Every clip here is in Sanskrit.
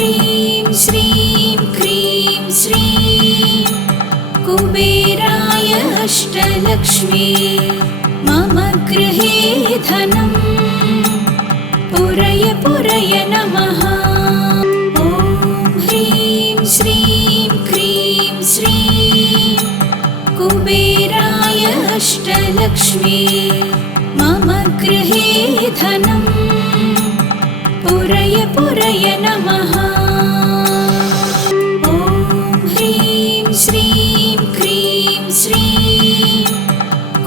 ह्रीं श्रीं क्रीं श्रीं कुबेराय अष्टलक्ष्मी मम गृहे धनं पुरय पुरय नमः। ॐ ह्रीं श्रीं क्रीं श्रीं कुबेराय अष्टलक्ष्मी मम गृहे धनं पुरय पुरय नमः। ॐ ह्रीं श्रीं क्रीं श्रीं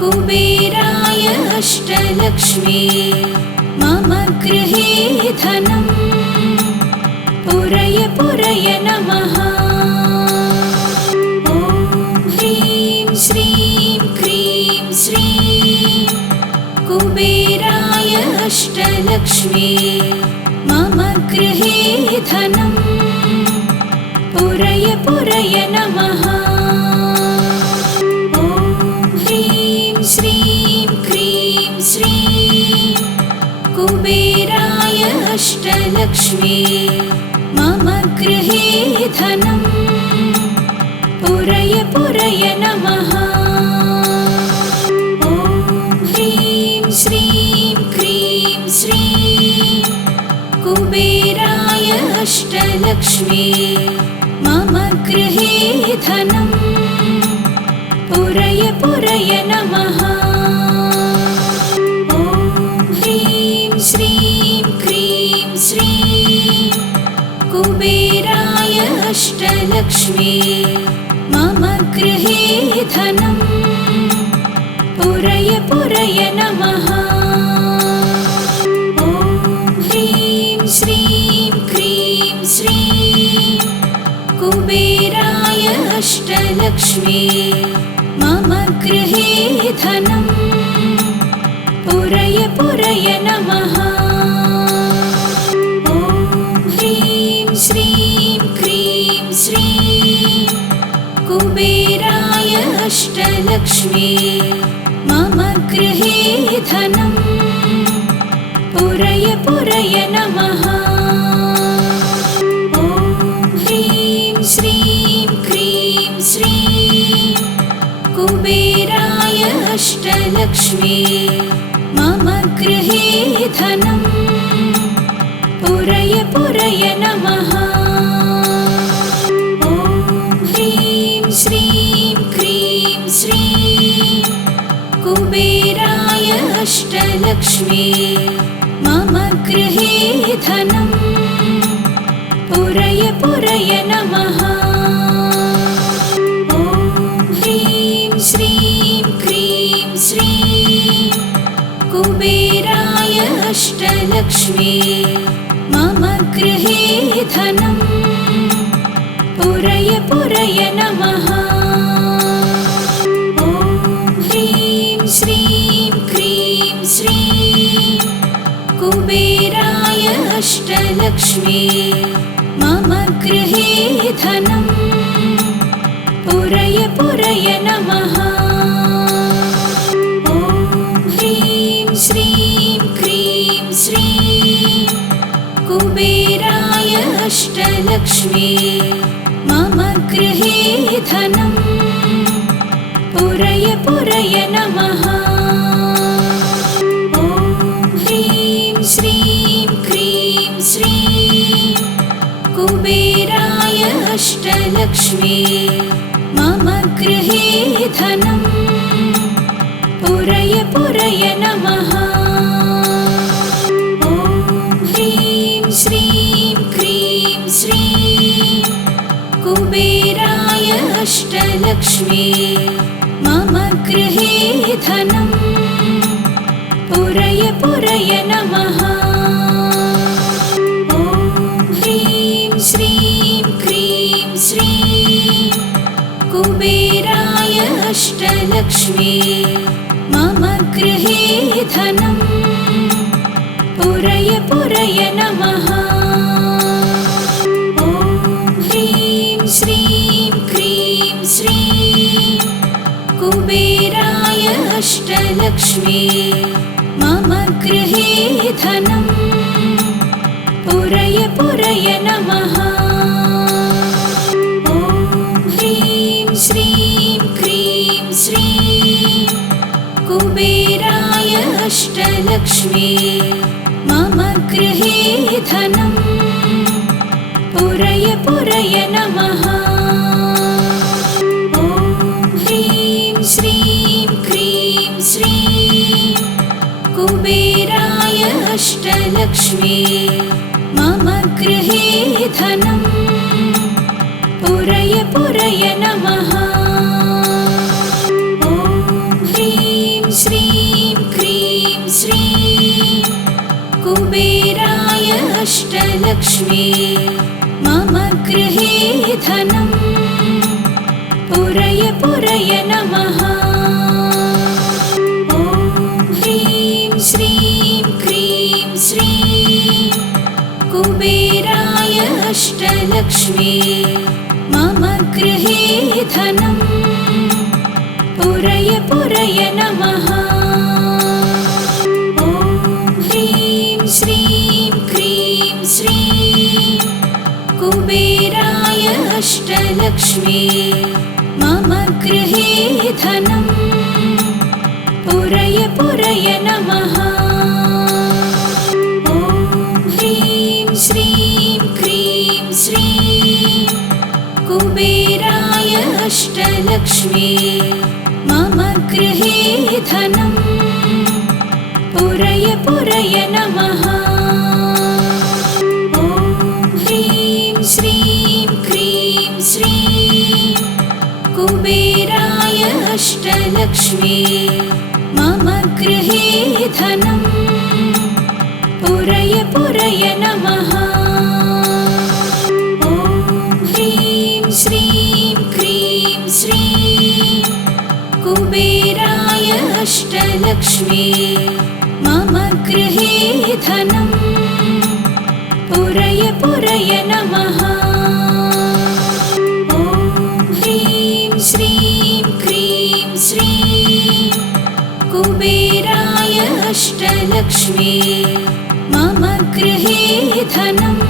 कुबेराय अष्टलक्ष्मी मम गृहे धनं पुरय पुरय नमः। ॐ ह्रीं श्रीं क्रीं श्रीं कुबेराय अष्टलक्ष्मी मम गृहे धनं पुरय पुरय नमः। ॐ ह्रीं श्रीं क्रीं श्रीं कुबेराय अष्टलक्ष्मी मम गृहे धनं पुरय पुरय नमः। ॐ ह्रीं श्रीं क्रीं श्रीं कुबेराय अष्टलक्ष्मी मम गृहे धनं पुरय पुरय नमः। ॐ ह्रीं श्रीं क्रीं श्रीं कुबेराय अष्टलक्ष्मी मम गृहे धनं पुरय पुरय नमः। ॐ ह्रीं श्रीं क्रीं श्रीं कुबेराय अष्टलक्ष्मी मम गृहे धनं पुरय पुरय नमः। ॐ ह्रीं श्रीं क्रीं श्रीं कुबेराय अष्टलक्ष्मी मम गृहे धनं पुरय पुरय नमः। ॐ ह्रीं श्रीं क्रीं श्रीं कुबेराय अष्टलक्ष्मी मम गृहे धनं पुरय पुरय नमः। ॐ ह्रीं श्रीं क्रीं श्रीं कुबेराय अष्टलक्ष्मी मम गृहे धनं पुरय पुरय नमः। ॐ ह्रीं श्रीं क्रीं श्रीं कुबेराय अष्टलक्ष्मी मम गृहे धनं पुरय पुरय नमः। ॐ ह्रीं श्रीं क्रीं श्रीं कुबेराय अष्टलक्ष्मी मम गृहे धनं पुरय पुरय नमः। ॐ ह्रीं श्रीं क्रीं श्रीं कुबेराय अष्टलक्ष्मी मम गृहे धनं पुरय पुरय नमः। ॐ ह्रीं श्रीं क्रीं श्रीं कुबेराय अष्टलक्ष्मी मम गृहे धनं पुरय पुरय नमः। ॐ ह्रीं श्रीं क्रीं श्रीं कुबेराय अष्टलक्ष्मी मम गृहे धनं पुरय पुरय नमः। ॐ ह्रीं श्रीं क्रीं श्रीं कुबेराय अष्टलक्ष्मी मम गृहे धनं पुरय पुरय नमः। ॐ ह्रीं श्रीं क्रीं श्रीं कुबेराय अष्टलक्ष्मी मम गृहे धनं पुरय पुरय नमः। ॐ ह्रीं श्रीं क्रीं श्रीं कुबेराय अष्टलक्ष्मी मम गृहे धनम् पुरय पुरय नमः। ॐ ह्रीं श्रीं क्रीं श्रीं कुबेराय अष्टलक्ष्मी मम गृहे धनम् पुरय पुरय नमः। ॐ ह्रीं श्रीं क्रीं श्रीं कुबेराय अष्टलक्ष्मी मम गृहे धनम् पुरय पुरय नमः। ॐ ह्रीं श्रीं क्रीं श्रीं कुबेराय अष्टलक्ष्मी मम गृहे धनम् पुरय पुरय नमः। ॐ ह्रीं श्रीं क्रीं श्रीं कुबेराय अष्टलक्ष्मी मम गृहे धनम् पुरय पुरय नमः। ॐ ह्रीं श्रीं क्रीं श्रीं कुबेराय अष्टलक्ष्मी मम गृहे धनम् पुरय पुरय नमः। ॐ ह्रीं श्रीं क्रीं श्रीं कुबेराय अष्टलक्ष्मी मम गृहे धनम् पुरय पुरय नमः। ॐ ह्रीं श्रीं क्रीं श्रीं कुबेराय अष्टलक्ष्मी मम गृहे धनम् पुरय पुरय नमः। ॐ ह्रीं श्रीं क्रीं श्रीं कुबेराय अष्टलक्ष्मी मम गृहे धनम्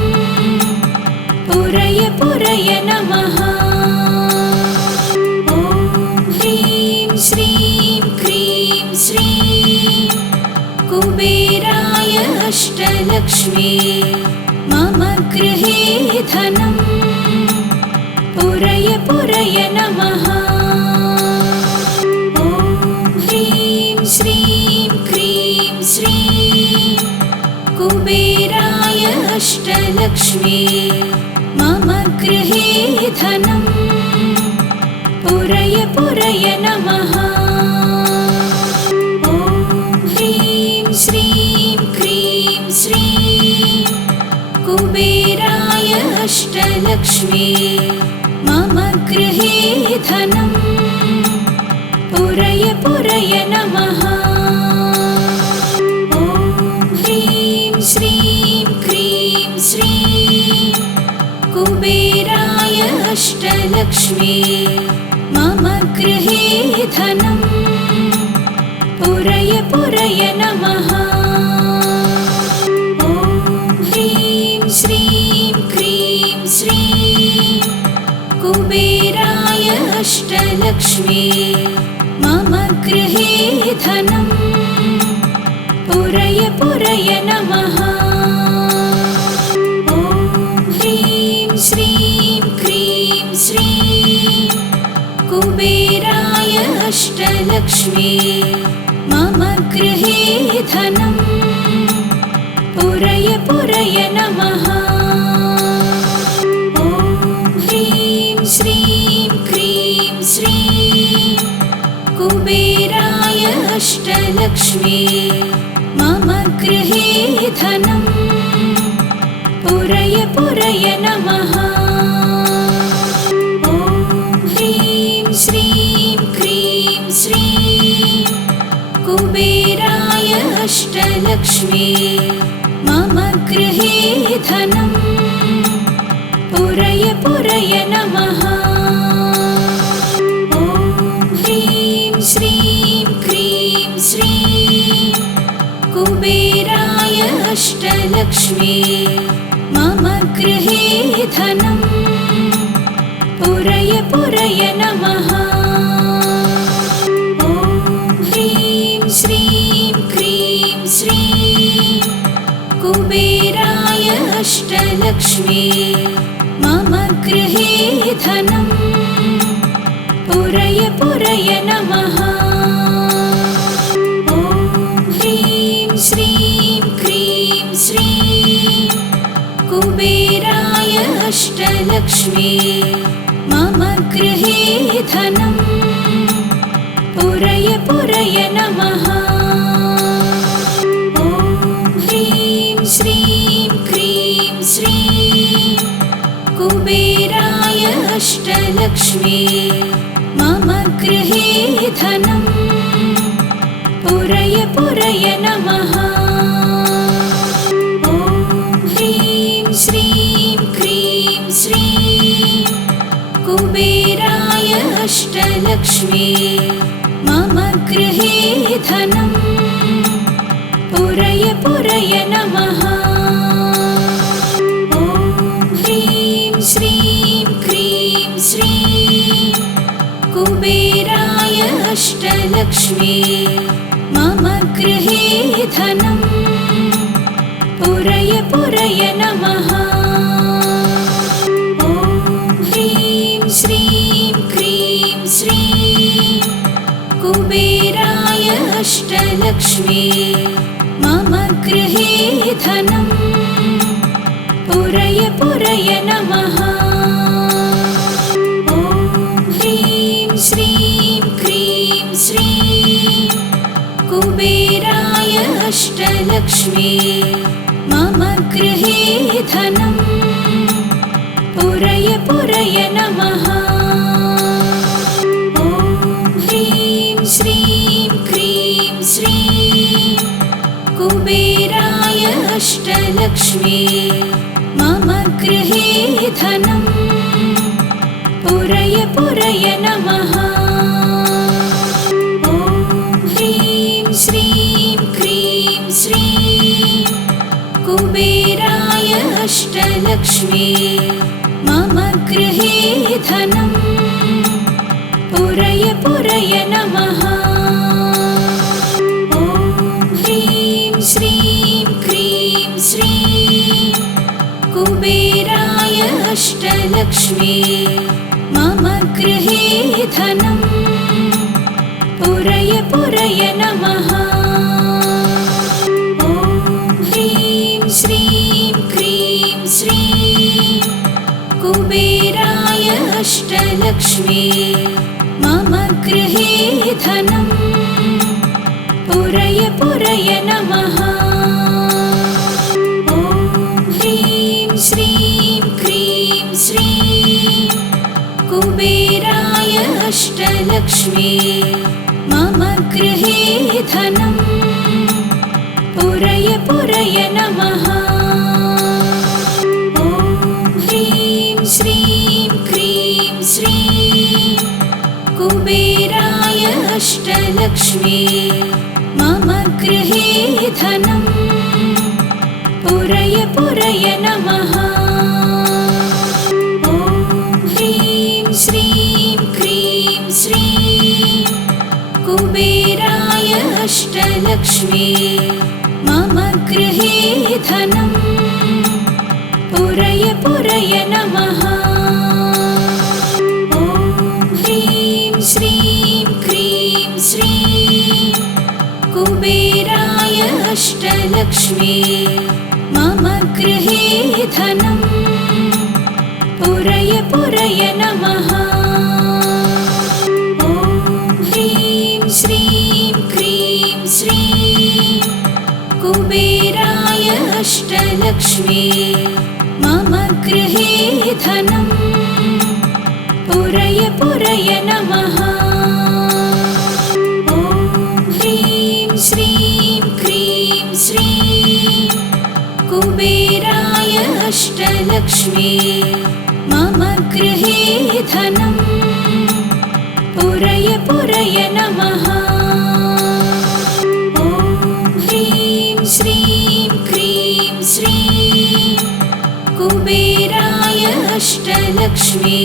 पुरय पुरय नमः। ॐ ह्रीं श्रीं क्रीं श्रीं कुबेराय अष्टलक्ष्मी मम गृहे धनम् पुरय पुरय नमः। ॐ ह्रीं श्रीं क्रीं श्रीं कुबेराय अष्टलक्ष्मी मम गृहे धनम् पुरय पुरय नमः। ॐ ह्रीं श्रीं क्रीं श्रीं कुबेराय अष्टलक्ष्मी मम गृहे धनम् पुरय पुरय नमः। ॐ ह्रीं श्रीं क्रीं श्रीं कुबेराय अष्टलक्ष्मी मम गृहे धनम् पुरय पुरय नमः। ॐ ह्रीं श्रीं क्रीं श्रीं कुबेराय अष्टलक्ष्मी मम गृहे धनम् पुरय पुरय नमः। ॐ ह्रीं श्रीं क्रीं श्रीं कुबेराय अष्टलक्ष्मी मम गृहे धनम् पुरय पुरय नमः। ॐ ह्रीं श्रीं क्रीं श्रीं कुबेराय अष्टलक्ष्मी मम गृहे धनम् पुरय पुरय नमः। ॐ ह्रीं श्रीं क्रीं श्रीं कुबेराय अष्टलक्ष्मी मम गृहे धनम् पुरय पुरय नमः। ॐ ह्रीं श्रीं क्रीं श्रीं कुबेराय अष्टलक्ष्मी मम गृहे धनं पुरय पुरय नमः। ॐ ह्रीं श्रीं क्रीं श्रीं कुबेराय अष्टलक्ष्मी मम गृहे धनं पुरय पुरय नमः। ॐ ह्रीं श्रीं क्रीं श्रीं कुबेराय अष्टलक्ष्मी मम गृहे धनं पुरय पुरय नमः। ॐ ह्रीं श्रीं क्रीं श्रीं कुबेराय अष्टलक्ष्मी मम गृहे धनं पुरय पुरय नमः। ॐ ह्रीं श्रीं क्रीं श्रीं कुबेराय अष्टलक्ष्मी मम गृहे धनं पुरय पुरय नमः। ॐ ह्रीं श्रीं क्रीं श्रीं कुबेराय अष्टलक्ष्मी मम गृहे धनं पुरय पुरय नमः। ॐ ह्रीं श्रीं क्रीं श्रीं कुबेराय अष्टलक्ष्मी मम गृहे धनं पुरय पुरय नमः। ॐ ह्रीं श्रीं क्रीं श्रीं कुबेराय अष्टलक्ष्मी मम गृहे धनं पुरय पुरय नमः। ॐ ह्रीं श्रीं क्रीं श्रीं कुबेराय अष्टलक्ष्मी मम गृहे धनं पुरय पुरय नमः। ॐ ह्रीं श्रीं क्रीं श्रीं कुबेराय अष्टलक्ष्मी मम गृहे धनं पुरय पुरय नमः। ॐ ह्रीं श्रीं क्रीं श्रीं कुबेराय अष्टलक्ष्मी मम गृहे धनं पुरय पुरय नमः। ॐ ह्रीं श्रीं क्रीं श्रीं कुबेराय अष्टलक्ष्मी मम गृहे धनं पुरय पुरय नमः। ॐ ह्रीं श्रीं क्रीं श्रीं कुबेराय अष्टलक्ष्मी मम गृहे धनं पुरय पुरय नमः। ॐ ह्रीं श्रीं क्रीं श्रीं कुबेराय अष्टलक्ष्मी मम गृहे धनं पुरय पुरय नमः। ॐ ह्रीं श्रीं क्रीं श्रीं कुबेराय अष्टलक्ष्मी मम गृहे धनं पुरय पुरय नमः। ॐ ह्रीं श्रीं क्रीं श्रीं कुबेराय अष्टलक्ष्मी मम गृहे धनं पुरय पुरय नमः। ॐ ह्रीं श्रीं क्रीं श्रीं कुबेराय अष्टलक्ष्मी मम गृहे धनं पुरय पुरय नमः। ॐ ह्रीं श्रीं क्रीं श्रीं कुबेराय अष्टलक्ष्मी मम गृहे धनं पुरय पुरय नमः। ॐ ह्रीं श्रीं क्रीं श्रीं कुबेराय अष्टलक्ष्मी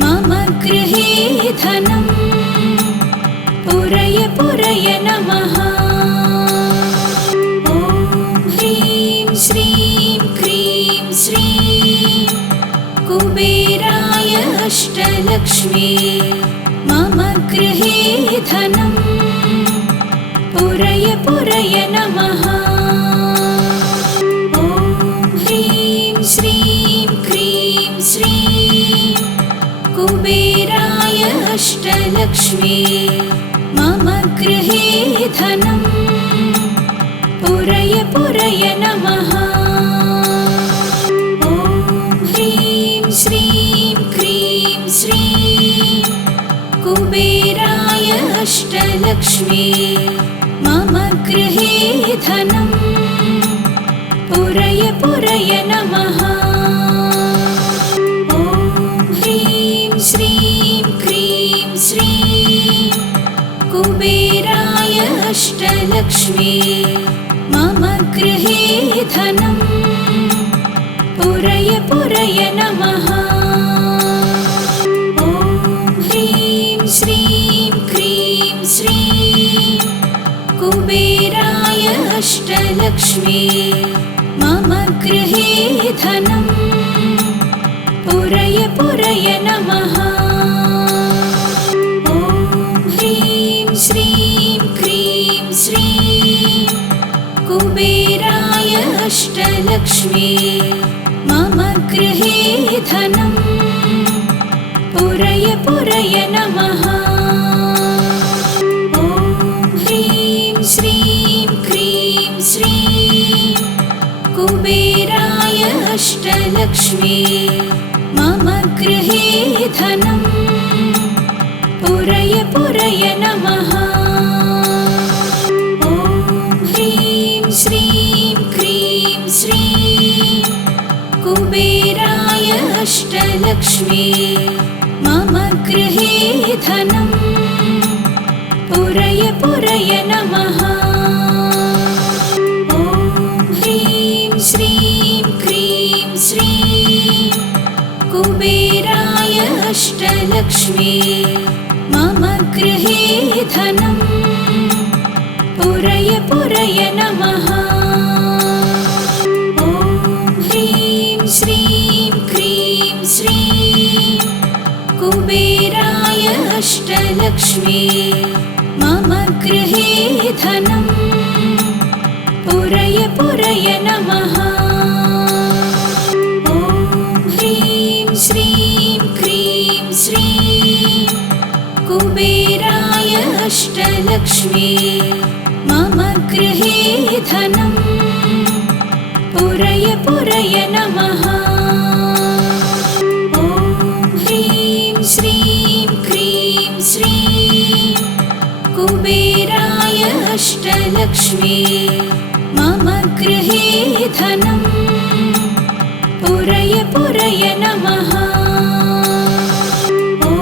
मम गृहे धनम् पुरय पुरय नमः। ॐ ह्रीं श्रीं क्रीं श्रीं कुबेराय अष्टलक्ष्मी मम गृहे धनम् पुरय पुरय नमः। ॐ ह्रीं श्रीं क्रीं श्रीं कुबेराय अष्टलक्ष्मी मम गृहे धनम् पुरय पुरय नमः। ॐ ह्रीं श्रीं क्रीं श्रीं कुबेराय अष्टलक्ष्मी मम गृहे धनम् पुरय पुरय नमः। ॐ ह्रीं श्रीं क्रीं श्रीं कुबेराय अष्टलक्ष्मी मम गृहे धनम् पुरय पुरय नमः। ॐ ह्रीं श्रीं क्रीं श्रीं कुबेराय अष्टलक्ष्मी मम गृहे धनम् पुरय पुरय नमः। ॐ ह्रीं श्रीं क्रीं श्रीं कुबेराय अष्टलक्ष्मी मम गृहे धनम् पुरय पुरय नमः। ॐ ह्रीं श्रीं क्रीं श्रीं कुबेराय अष्टलक्ष्मी मम गृहे धनम् पुरय पुरय नमः। ॐ ह्रीं श्रीं क्रीं श्रीं कुबेराय अष्टलक्ष्मी मम गृहे धनम् पुरय पुरय नमः। ॐ ह्रीं श्रीं क्रीं श्रीं कुबेराय अष्टलक्ष्मी मम गृहे धनम् पुरय पुरय नमः। ॐ ह्रीं श्रीं क्रीं श्रीं कुबेराय अष्टलक्ष्मी मम गृहे धनम् पुरय पुरय नमः। ॐ ह्रीं श्रीं क्रीं श्रीं कुबेराय अष्टलक्ष्मी मम गृहे धनम् पुरय पुरय नमः। ॐ ह्रीं श्रीं क्रीं श्रीं कुबेराय अष्टलक्ष्मी मम गृहे धनम् पुरय पुरय नमः। ॐ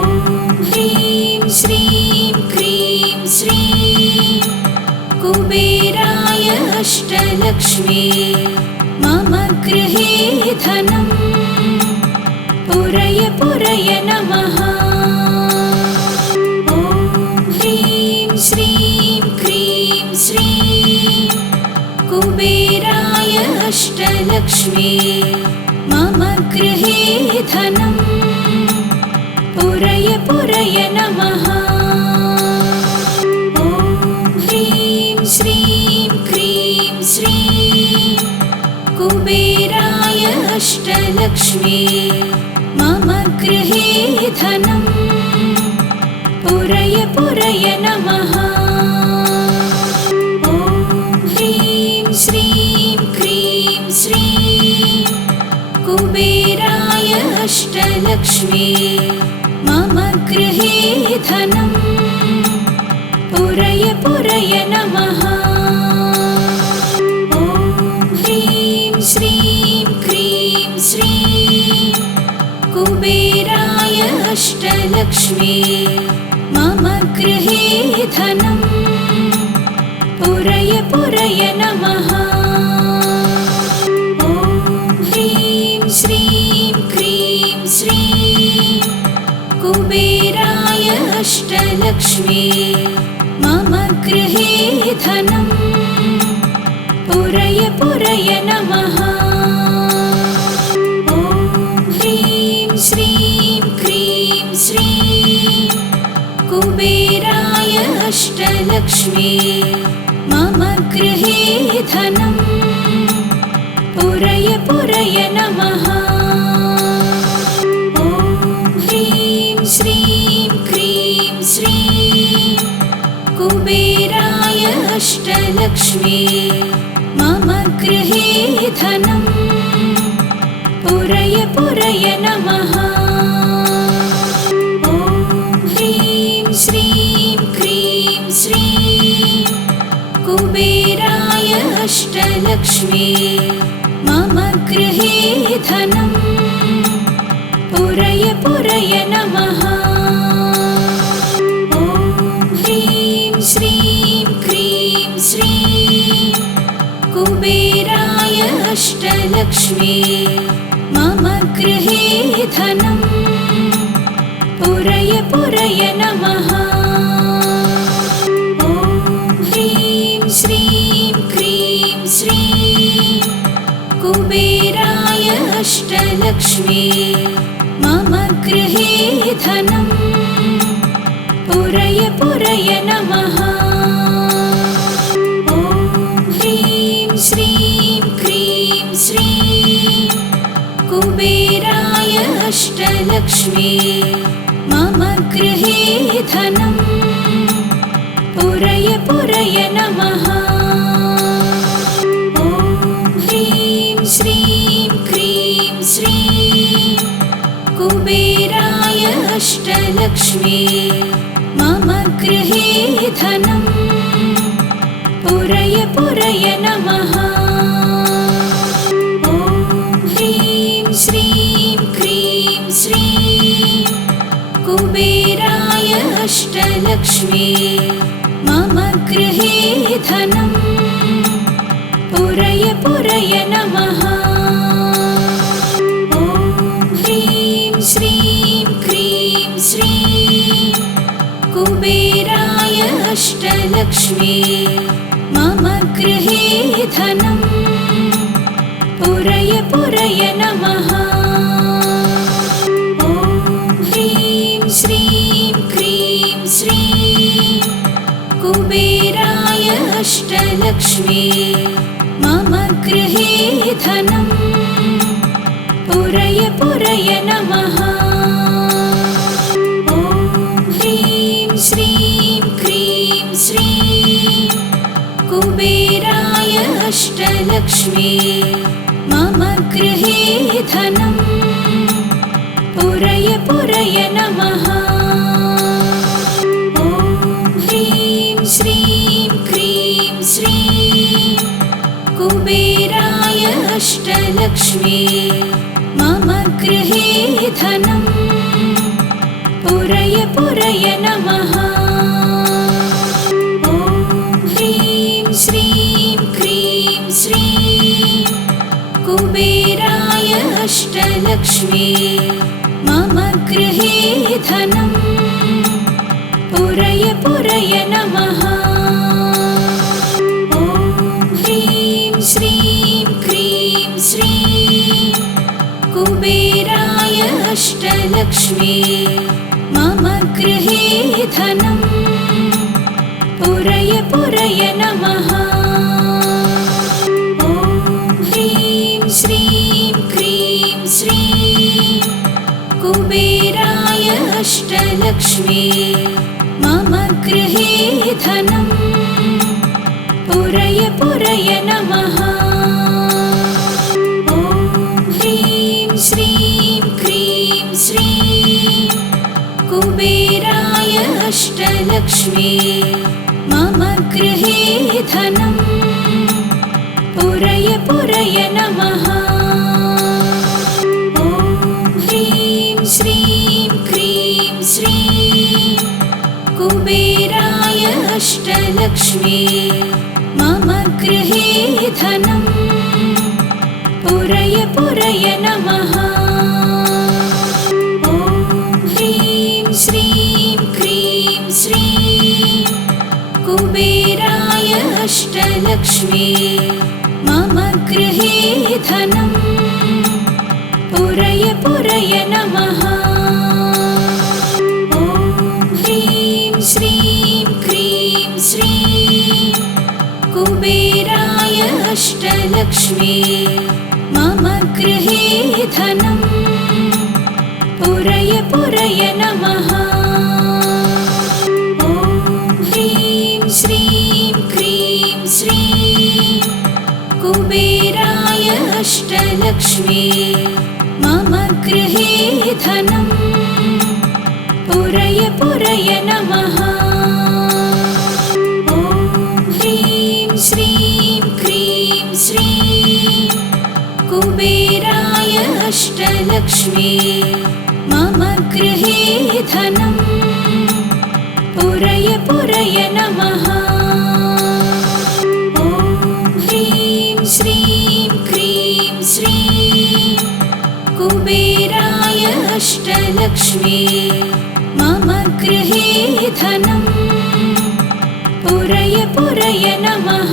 ह्रीं श्रीं क्रीं श्रीं कुबेराय अष्टलक्ष्मी मम गृहे धनम् पुरय पुरय नमः। ॐ ह्रीं श्रीं क्रीं श्रीं कुबेराय अष्टलक्ष्मी मम गृहे धनम् पुरय पुरय नमः। ॐ ह्रीं श्रीं क्रीं श्रीं कुबेराय अष्टलक्ष्मी मम गृहे धनम् पुरय पुरय नमः। ॐ ह्रीं श्रीं क्रीं श्रीं कुबेराय अष्टलक्ष्मी मम गृहे धनम् पुरय पुरय नमः। ॐ ह्रीं श्रीं क्रीं श्रीं कुबेराय अष्टलक्ष्मी मम गृहे धनम् पुरय पुरय नमः। ॐ ह्रीं श्रीं क्रीं श्रीं कुबेराय अष्टलक्ष्मी मम गृहे धनं पुरय पुरय नमः। ॐ ह्रीं श्रीं क्रीं श्रीं कुबेराय अष्टलक्ष्मी मम गृहे धनं पुरय पुरय नमः। ॐ ह्रीं श्रीं क्रीं श्रीं कुबेराय अष्टलक्ष्मी मम गृहे धनं पुरय पुरय नमः। ॐ ह्रीं श्रीं क्रीं श्रीं कुबेराय अष्टलक्ष्मी मम गृहे धनं पुरय पुरय नमः। ॐ ह्रीं श्रीं क्रीं श्रीं कुबेराय अष्टलक्ष्मी मम गृहे धनं पुरय पुरय नमः। ॐ ह्रीं श्रीं क्रीं श्रीं कुबेराय अष्टलक्ष्मी मम गृहे धनं पुरय पुरय नमः। ॐ ह्रीं श्रीं क्रीं श्रीं कुबेराय अष्टलक्ष्मी मम गृहे धनं पुरय पुरय नमः। ॐ ह्रीं श्रीं क्रीं श्रीं कुबेराय अष्टलक्ष्मी मम गृहे धनं पुरय पुरय नमः। ॐ ह्रीं श्रीं क्रीं श्रीं कुबेराय अष्टलक्ष्मी मम गृहे धनं पुरय पुरय नमः। ॐ ह्रीं श्रीं क्रीं श्रीं कुबेराय अष्टलक्ष्मी मम गृहे धनं पुरय पुरय नमः। ॐ ह्रीं श्रीं क्रीं श्रीं कुबेराय अष्टलक्ष्मी मम गृहे धनं पुरय पुरय नमः। ॐ ह्रीं श्रीं क्रीं श्रीं कुबेराय अष्टलक्ष्मी मम गृहे धनं पुरय पुरय नमः। ॐ ह्रीं श्रीं क्रीं श्रीं कुबेराय अष्टलक्ष्मी मम गृहे धनं पुरय पुरय नमः। ॐ ह्रीं श्रीं क्रीं श्रीं कुबेराय अष्टलक्ष्मी मम गृहे धनं पुरय पुरय नमः। ॐ ह्रीं श्रीं क्रीं श्रीं कुबेराय अष्टलक्ष्मी मम गृहे धनं पुरय पुरय नमः। ॐ ह्रीं श्रीं क्रीं श्रीं कुबेराय अष्टलक्ष्मी मम गृहे धनं पुरय पुरय नमः। ॐ ह्रीं श्रीं क्रीं श्रीं कुबेराय अष्टलक्ष्मी मम गृहे धनं पुरय पुरय नमः। ॐ ह्रीं श्रीं क्रीं श्रीं कुबेराय अष्टलक्ष्मी मम गृहे धनं पुरय पुरय नमः। अष्टलक्ष्मी मम गृहे धनं पुरय पुरय नमः। ॐ ह्रीं श्रीं क्रीं श्रीं कुबेराय अष्टलक्ष्मी मम गृहे धनं पुरय पुरय नमः। ॐ ह्रीं श्रीं क्रीं श्रीं कुबेराय अष्टलक्ष्मी मम गृहे धनं पुरय पुरय नमः। ॐ ह्रीं श्रीं क्रीं श्रीं कुबेराय अष्टलक्ष्मी मम गृहे धनं पुरय पुरय नमः। ॐ ह्रीं श्रीं क्रीं श्रीं कुबेराय अष्टलक्ष्मी मम गृहे धनं पुरय पुरय नमः।